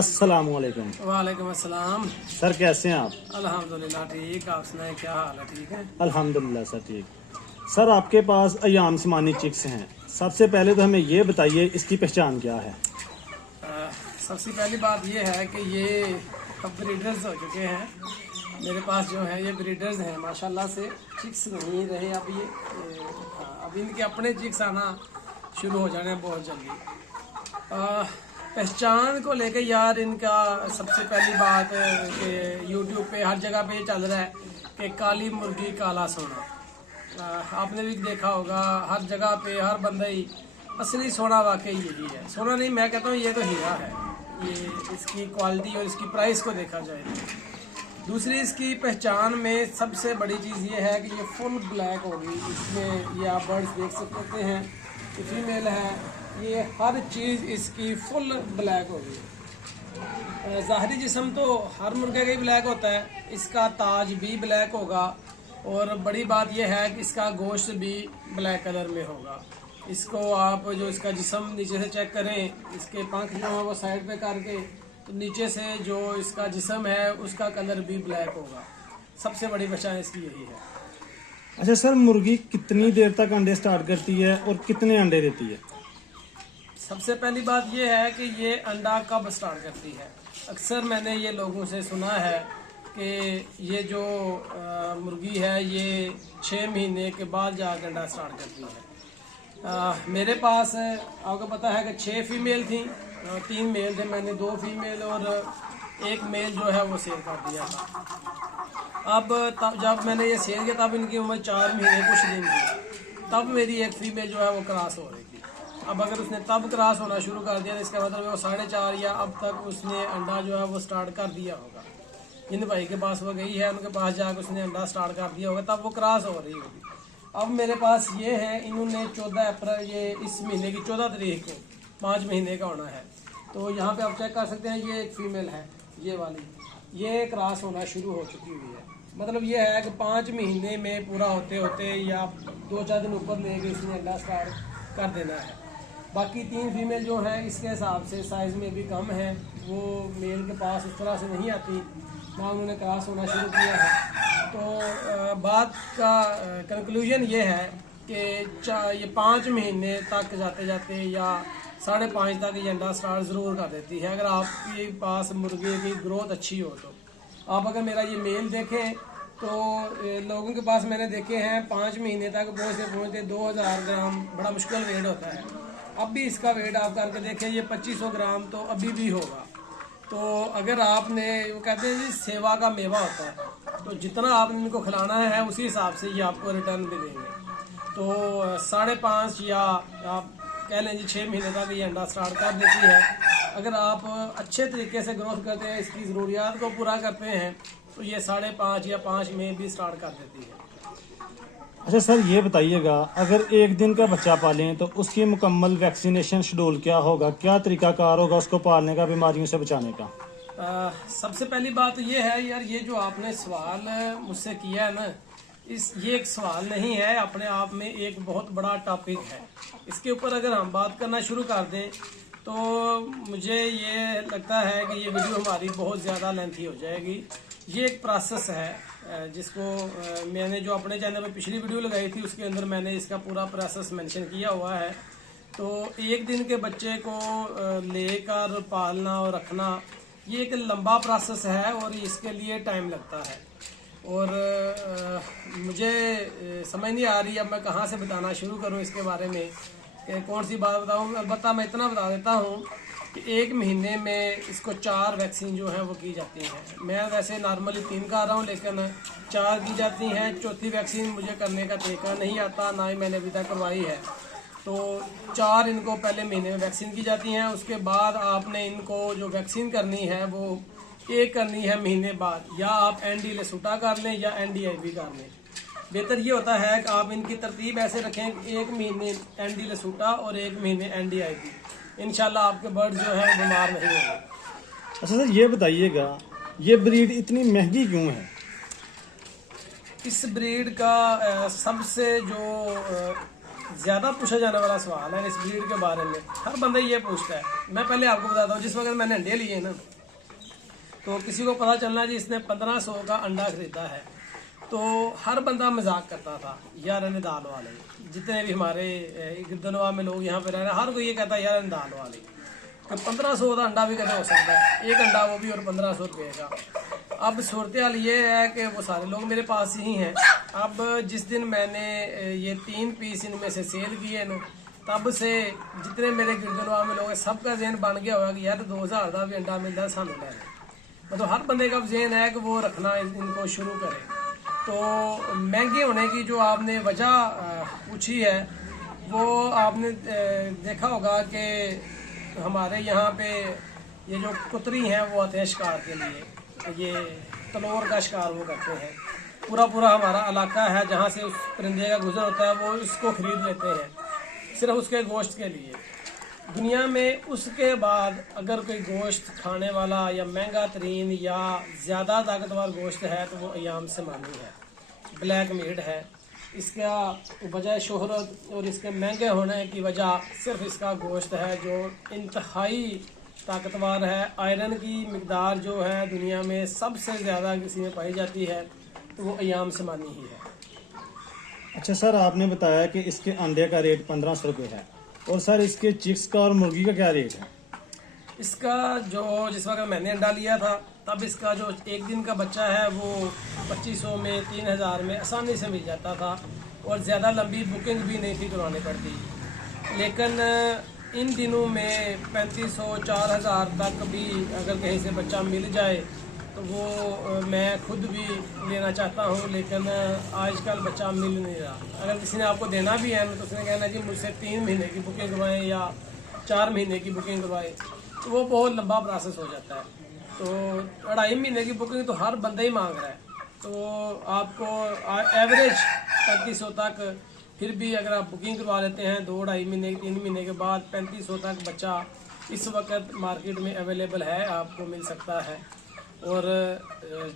अस्सलामुअलैकुम। वालेकुम अस्सलाम। सर कैसे हैं आप? अल्हम्दुलिल्लाह ठीक। आप सुनाए क्या हाल है? ठीक है अल्हम्दुलिल्लाह सर ठीक। सर आपके पास अयाम सिमानी चिक्स हैं। सबसे पहले तो हमें ये बताइए इसकी पहचान क्या है? सबसे पहली बात ये है कि ये अब ब्रीडर्स हो चुके हैं मेरे पास जो है। ये ब्रीडर्स हैं माशाल्लाह से। चिक्स नहीं रहे अब अब इनके अपने चिक्स आना शुरू हो जाने हैं बहुत जल्दी। पहचान को लेके यार इनका सबसे पहली बात कि यूट्यूब पे हर जगह पे ये चल रहा है कि काली मुर्गी काला सोना। आपने भी देखा होगा हर जगह पे हर बंदा ही असली सोना वाकई यही है। सोना नहीं, मैं कहता हूँ ये तो हीरा है। ये इसकी क्वालिटी और इसकी प्राइस को देखा जाए तो। दूसरी इसकी पहचान में सबसे बड़ी चीज़ ये है कि ये फुल ब्लैक होगी। इसमें ये आप बर्ड्स देख सकते हैं कि फीमेल है, ये हर चीज़ इसकी फुल ब्लैक होगी। ज़ाहरी जिस्म तो हर मुर्गे का ही ब्लैक होता है, इसका ताज भी ब्लैक होगा। और बड़ी बात यह है कि इसका गोश्त भी ब्लैक कलर में होगा। इसको आप जो इसका जिस्म नीचे से चेक करें, इसके पंख जो है वो साइड पे करके, तो नीचे से जो इसका जिस्म है उसका कलर भी ब्लैक होगा। सबसे बड़ी पहचान इसकी यही है। अच्छा सर, मुर्गी कितनी देर तक अंडे स्टार्ट करती है और कितने अंडे देती है? सबसे पहली बात यह है कि ये अंडा कब स्टार्ट करती है। अक्सर मैंने ये लोगों से सुना है कि ये जो मुर्गी है ये 6 महीने के बाद जाकर अंडा स्टार्ट करती है। मेरे पास आपको पता है कि 6 फीमेल थी, 3 मेल थे। मैंने 2 फीमेल और 1 मेल जो है वो सेल कर दिया था। अब तब जब मैंने ये सेल किया तब इनकी उम्र 4 महीने कुछ दिन थी। तब मेरी 1 फीमेल जो है वो क्रॉस हो रही थी। अब अगर उसने तब क्रॉस होना शुरू कर दिया तो इसका मतलब वो 4.5 या अब तक उसने अंडा जो है वो स्टार्ट कर दिया होगा। जिन भाई के पास वो गई है उनके पास जाकर उसने अंडा स्टार्ट कर दिया होगा, तब वो क्रॉस हो रही होगी। अब मेरे पास ये है, इन्होंने 14 अप्रैल ये इस महीने की 14 तारीख को 5 महीने का होना है। तो यहाँ पे आप चेक कर सकते हैं, ये एक फीमेल है, ये वाली, ये क्रॉस होना शुरू हो चुकी हुई है। मतलब ये है कि 5 महीने में पूरा होते होते या 2-4 दिन ऊपर लेके इसने अंडा स्टार्ट कर देना है। बाकी 3 फीमेल जो हैं इसके हिसाब से साइज़ में भी कम है, वो मेल के पास इस तरह से नहीं आती, ना उन्होंने क्रॉस होना शुरू किया है। तो बात का कंक्लूजन ये है कि ये 5 महीने तक जाते जाते या 5.5 तक ये अंडा स्टार्ट ज़रूर कर देती है, अगर आपके पास मुर्गे की ग्रोथ अच्छी हो तो। आप अगर मेरा ये मेल देखें तो लोगों के पास मैंने देखे हैं 5 महीने तक पहुँचते 2000 ग्राम बड़ा मुश्किल वेट होता है। अब भी इसका वेट आप करके देखें, ये 2500 ग्राम तो अभी भी होगा। तो अगर आपने, वो कहते हैं जी सेवा का मेवा होता है, तो जितना आपने इनको खिलाना है उसी हिसाब से ये आपको रिटर्न भी देंगे। तो 5.5 या आप कह लें जी 6 महीने तक ये अंडा स्टार्ट कर देती है। अगर आप अच्छे तरीके से ग्रोथ करते हैं, इसकी ज़रूरियात को पूरा करते हैं, तो ये 5.5 या 5 में भी स्टार्ट कर देती है। अच्छा सर, ये बताइएगा अगर एक दिन का बच्चा पालें तो उसकी मुकम्मल वैक्सीनेशन शेड्यूल क्या होगा? क्या तरीकाकार होगा उसको पालने का, बीमारियों से बचाने का? सबसे पहली बात ये है यार, ये जो आपने सवाल मुझसे किया है ना, ये एक सवाल नहीं है, अपने आप में एक बहुत बड़ा टॉपिक है। इसके ऊपर अगर हम बात करना शुरू कर दें तो मुझे ये लगता है कि ये वीडियो हमारी बहुत ज़्यादा लेंथी हो जाएगी। ये एक प्रोसेस है जिसको मैंने जो अपने चैनल पर पिछली वीडियो लगाई थी उसके अंदर मैंने इसका पूरा प्रोसेस मेंशन किया हुआ है। तो एक दिन के बच्चे को लेकर पालना और रखना ये एक लंबा प्रोसेस है और इसके लिए टाइम लगता है। और मुझे समझ नहीं आ रही अब मैं कहाँ से बताना शुरू करूँ इसके बारे में कि कौन सी बात बताऊँ। अलबत्ता मैं इतना बता देता हूँ कि 1 महीने में इसको 4 वैक्सीन जो है वो की जाती हैं। मैं वैसे नॉर्मली 3 कर रहा हूँ, लेकिन 4 की जाती हैं। चौथी वैक्सीन मुझे करने का तरीका नहीं आता, ना ही मैंने अभी तक करवाई है। तो 4 इनको पहले महीने में वैक्सीन की जाती हैं। उसके बाद आपने इनको जो वैक्सीन करनी है वो एक करनी है महीने बाद, या आप एनडी लेसूटा कर लें या NDIV कर लें। बेहतर ये होता है कि आप इनकी तरतीब ऐसे रखें कि 1 महीने ND लेसूटा और 1 महीने NDIV। इंशाल्लाह आपके बर्ड जो है बीमार नहीं होंगे। अच्छा सर, ये बताइएगा ये ब्रीड इतनी महंगी क्यों है? इस ब्रीड का सबसे जो ज़्यादा पूछा जाने वाला सवाल है इस ब्रीड के बारे में। हर बंदा ये पूछता है। मैं पहले आपको बताता हूँ, जिस वक्त मैंने अंडे लिए ना, तो किसी को पता चलना जी इसने 1500 का अंडा खरीदा है, तो हर बंदा मजाक करता था, यार दाल वाले, जितने भी हमारे गिरदनवा में लोग यहाँ पे रह रहे हैं, हर कोई ये कहता है यार दाल वाले, तो 1500 का अंडा भी कैसे हो सकता है, एक अंडा वो भी और 1500 रुपये का। अब सूरत हाल ये है कि वो सारे लोग मेरे पास ही हैं। अब जिस दिन मैंने ये 3 पीस इनमें से सेल किए ना, तब से जितने मेरे गिरदनवा में लोग हैं, सबका जहन बन गया होगा कि यार 2000 का भी अंडा मिलता है सानू लेना। मतलब हर बंदे का जहन है कि वो रखना इनको शुरू करे। तो महंगे होने की जो आपने वजह पूछी है, वो आपने देखा होगा कि हमारे यहाँ पे ये जो कुतरी हैं वो आते हैं शिकार के लिए, ये तलोर का शिकार वो करते हैं। पूरा हमारा इलाका है जहाँ से उस परिंदे का गुजर होता है, वो इसको खरीद लेते हैं सिर्फ उसके गोश्त के लिए। दुनिया में उसके बाद अगर कोई गोश्त खाने वाला या महंगा तरीन या ज़्यादा ताकतवर गोश्त है तो वो अयाम समानी है, ब्लैक मीट है। इसका वजह शोहरत और इसके महंगे होने की वजह सिर्फ इसका गोश्त है, जो इंतहाई ताकतवर है। आयरन की मिकदार जो है दुनिया में सबसे ज़्यादा किसी में पाई जाती है, तो वो अयाम समानी ही है। अच्छा सर, आपने बताया कि इसके अंडे का रेट 1500 रुपये है, और सर इसके चिक्स का और मुर्गी का क्या रेट है? इसका जो जिस वक्त मैंने अंडा लिया था, तब इसका जो एक दिन का बच्चा है वो 2500 में 3000 में आसानी से मिल जाता था, और ज़्यादा लंबी बुकिंग भी नहीं थी करवानी पड़ती। लेकिन इन दिनों में 3500 4000 तक भी अगर कहीं से बच्चा मिल जाए तो वो मैं खुद भी लेना चाहता हूँ, लेकिन आजकल बच्चा मिल नहीं रहा। अगर किसी ने आपको देना भी है तो उसने कहना कि मुझसे 3 महीने की बुकिंग करवाएं या 4 महीने की बुकिंग करवाएं, तो वो बहुत लंबा प्रोसेस हो जाता है। तो 2.5 महीने की बुकिंग तो हर बंदा ही मांग रहा है, तो आपको एवरेज 3500 तक, फिर भी अगर आप बुकिंग करवा लेते हैं 2-2.5 महीने 3 महीने के बाद 3500 तक बच्चा इस वक्त मार्केट में अवेलेबल है, आपको मिल सकता है। और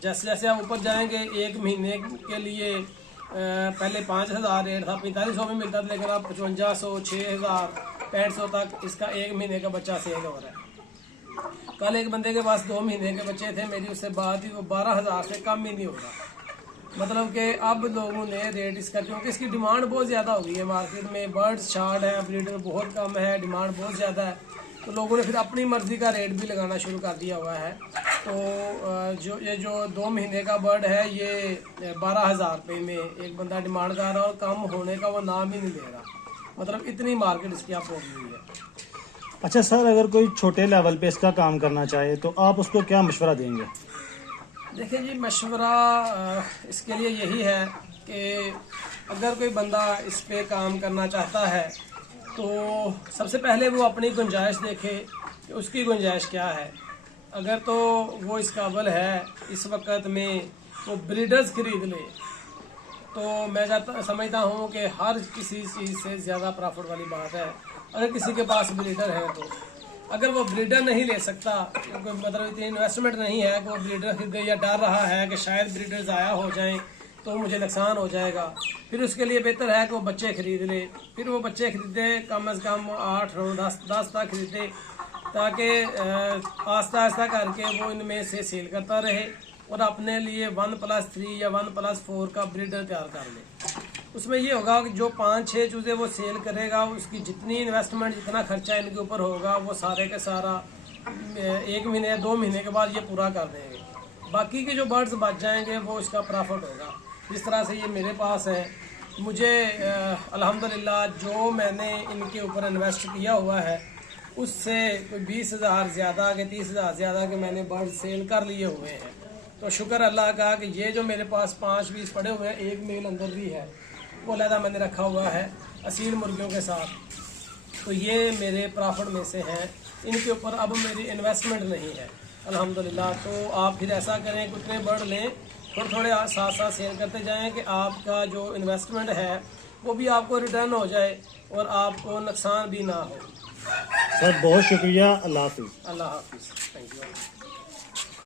जैसे जैसे आप ऊपर जाएंगे, 1 महीने के लिए पहले 5000 रेट था, 4500 में मिलता था, लेकिन अब 5500 6000 6500 तक इसका 1 महीने का बच्चा सेल हो रहा है। कल एक बंदे के पास 2 महीने के बच्चे थे, मेरी उससे बात ही, वो 12000 से कम ही नहीं हो रहा। मतलब कि अब लोगों ने रेट इसका, क्योंकि इसकी डिमांड बहुत ज़्यादा हो गई है मार्केट में, बर्ड्स शार्ट है, ब्रीडर बहुत कम है, डिमांड बहुत ज़्यादा है, तो लोगों ने फिर अपनी मर्ज़ी का रेट भी लगाना शुरू कर दिया हुआ है। तो जो 2 महीने का बर्ड है ये 12000 रुपये में एक बंदा डिमांड कर रहा है, और कम होने का वो नाम ही नहीं ले रहा। मतलब इतनी मार्केट इसकी आप हो गई है। अच्छा सर, अगर कोई छोटे लेवल पे इसका काम करना चाहे तो आप उसको क्या मशवरा देंगे? देखिए जी, मशवरा इसके लिए यही है कि अगर कोई बंदा इस पे काम करना चाहता है तो सबसे पहले वो अपनी गुंजाइश देखे कि उसकी गुंजाइश क्या है। अगर तो वो इस काबिल है इस वक्त में वो ब्रीडर्स खरीद ले, तो मैं समझता हूँ कि हर किसी चीज़ से ज़्यादा प्रॉफिट वाली बात है अगर किसी के पास ब्रीडर है। तो अगर वो ब्रीडर नहीं ले सकता, क्योंकि मतलब इतनी इन्वेस्टमेंट नहीं है कि वो ब्रीडर खरीदे, या डर रहा है कि शायद ब्रीडर ज़ाया हो जाएं तो मुझे नुकसान हो जाएगा, फिर उसके लिए बेहतर है कि वो बच्चे खरीद ले। फिर वो बच्चे खरीदे, कम से कम 8 9 10 तक खरीदे, ताकि आस्ता आस्ता करके वो इनमें से सेल करता रहे और अपने लिए 1+3 या 1+4 का ब्रीडर तैयार कर ले। उसमें ये होगा कि जो 5-6 चूज़े वो सेल करेगा, उसकी जितनी इन्वेस्टमेंट, जितना खर्चा इनके ऊपर होगा, वो सारे के सारा 1 महीने या 2 महीने के बाद ये पूरा कर देंगे। बाकी के जो बर्ड्स बच जाएंगे वो इसका प्रॉफिट होगा। जिस तरह से ये मेरे पास है, मुझे अल्हम्दुलिल्लाह जो मैंने इनके ऊपर इन्वेस्ट किया हुआ है उससे कोई 20,000 ज़्यादा के 30,000 ज़्यादा के मैंने बर्ड सेल कर लिए हुए हैं। तो शुक्र अल्लाह का कि ये जो मेरे पास 5 पीस पड़े हुए हैं, एक मेल अंदर भी है, वो अलहदा मैंने रखा हुआ है असील मुर्गियों के साथ। तो ये मेरे प्रॉफिट में से हैं, इनके ऊपर अब मेरी इन्वेस्टमेंट नहीं है अल्हम्दुलिल्लाह। तो आप फिर ऐसा करें, कितने बर्ड लें, थोड़े साथ साथ सेल करते जाएं कि आपका जो इन्वेस्टमेंट है वो भी आपको रिटर्न हो जाए और आपको नुकसान भी ना हो। सर बहुत शुक्रिया, अल्लाह हाफिज़। अल्लाह हाफिज़, थैंक यू।